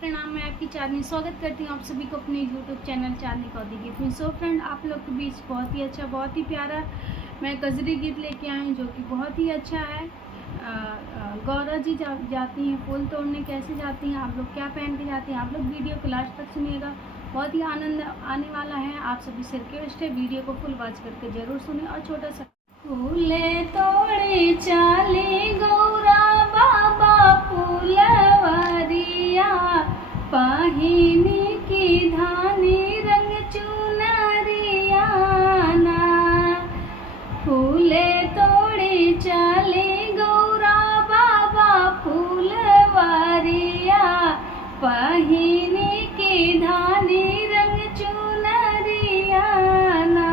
प्रणाम। मैं आपकी चांदनी स्वागत करती हूँ आप सभी को अपने यूट्यूब चैनल चांदनी कौदी गीत में। सो फ्रेंड, आप लोग के बीच बहुत ही अच्छा, बहुत ही प्यारा मैं कजरी गीत लेके आई हूँ जो कि बहुत ही अच्छा है। गौरा जी जाती हैं फूल तोड़ने, कैसे जाती हैं, आप लोग क्या पहन के जाती हैं, आप लोग वीडियो को लास्ट तक सुनिएगा, बहुत ही आनंद आने वाला है। आप सभी से रिक्वेस्ट है वीडियो को फुल वॉच करके जरूर सुने। और छोटा सा फूले तोड़े चाली गौरा बाबा फूलवरिया, पाहिनी की धानी रंग चुनरिया ना। फूले तोड़े चाली गौरा बाबा फूलवरिया, पाहिनी की धानी रंग चुनरिया ना।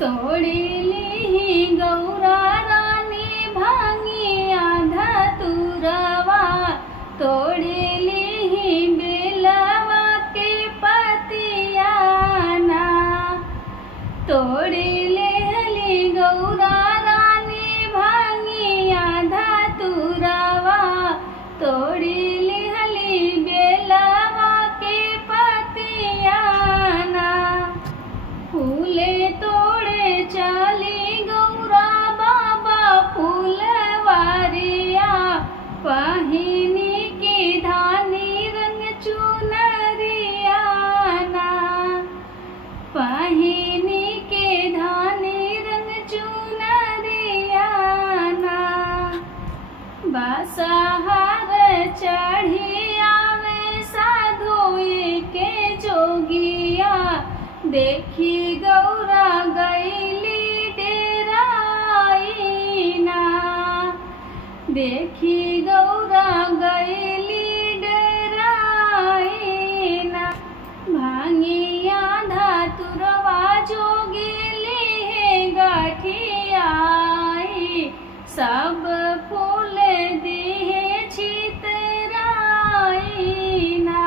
तोड़ी गौरा रानी भांगी आधा तुरवा, तोड़ी ली बेलवा के पतिया ना। तोड़ी ले गौरा रानी भांगी आधा तुरवा, तोड़ी ली बेलवा के पतिया ना। फूले तोड़े चाली गौरा बाबा फूलवरिया, पाहिनी की धानी रंग चुनरिया ना। पाहिनी के धानी रंग चुनरिया ना। बासहार चढ़ी आवे साधुए के जोगिया, देखी गौरा गईली डेराई ना। देखी गौरा गईली डेराई ना। भांगी आधा तुरवा जोगिली है गठियाई, सब फूल दिए छितराई ना।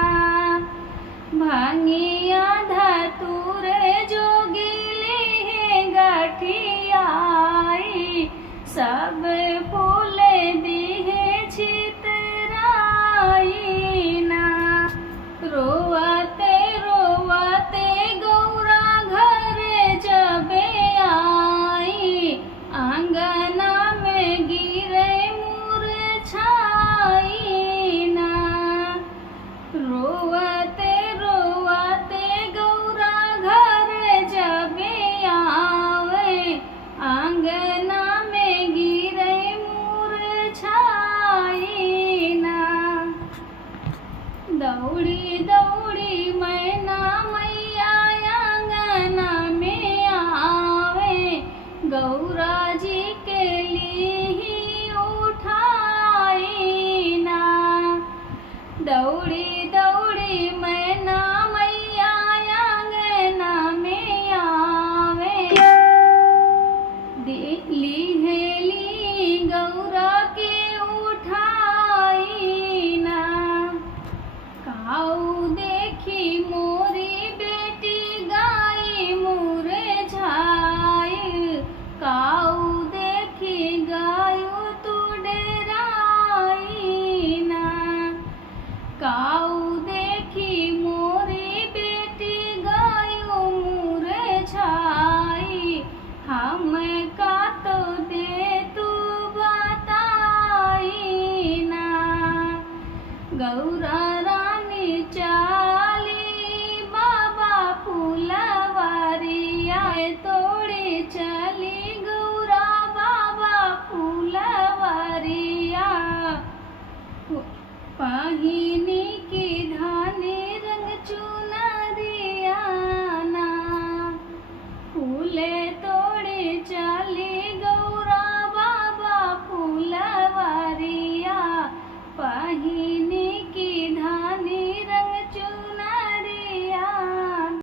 भांगी आधा तुरे जोगिली है गठियाई, सब फूल दिए छितराई ना। रोवते रोवते गौरा घर जबे आई, आंगना में गिरे मुरझाई ना। रोवते रोवते गौरा घर जबे आवे, आंगना में गिरे मुरझाई ना। दौड़ी दौड़ी मैना मैया आंगना में आवे, गौरा जी के लिए उठाई ना। दौड़ी दौड़ी मैना मैया आंगना में आवे, ली गौरा के उठाई ना। काऊ देखी मोरी बेटी गाई मुरझाई, काऊ देखी गायो तू डेराई ना। काऊ देखी मोरी बेटी गायो मुरझाई, हम का तो दे तू बताई ना। गौरा रानी चा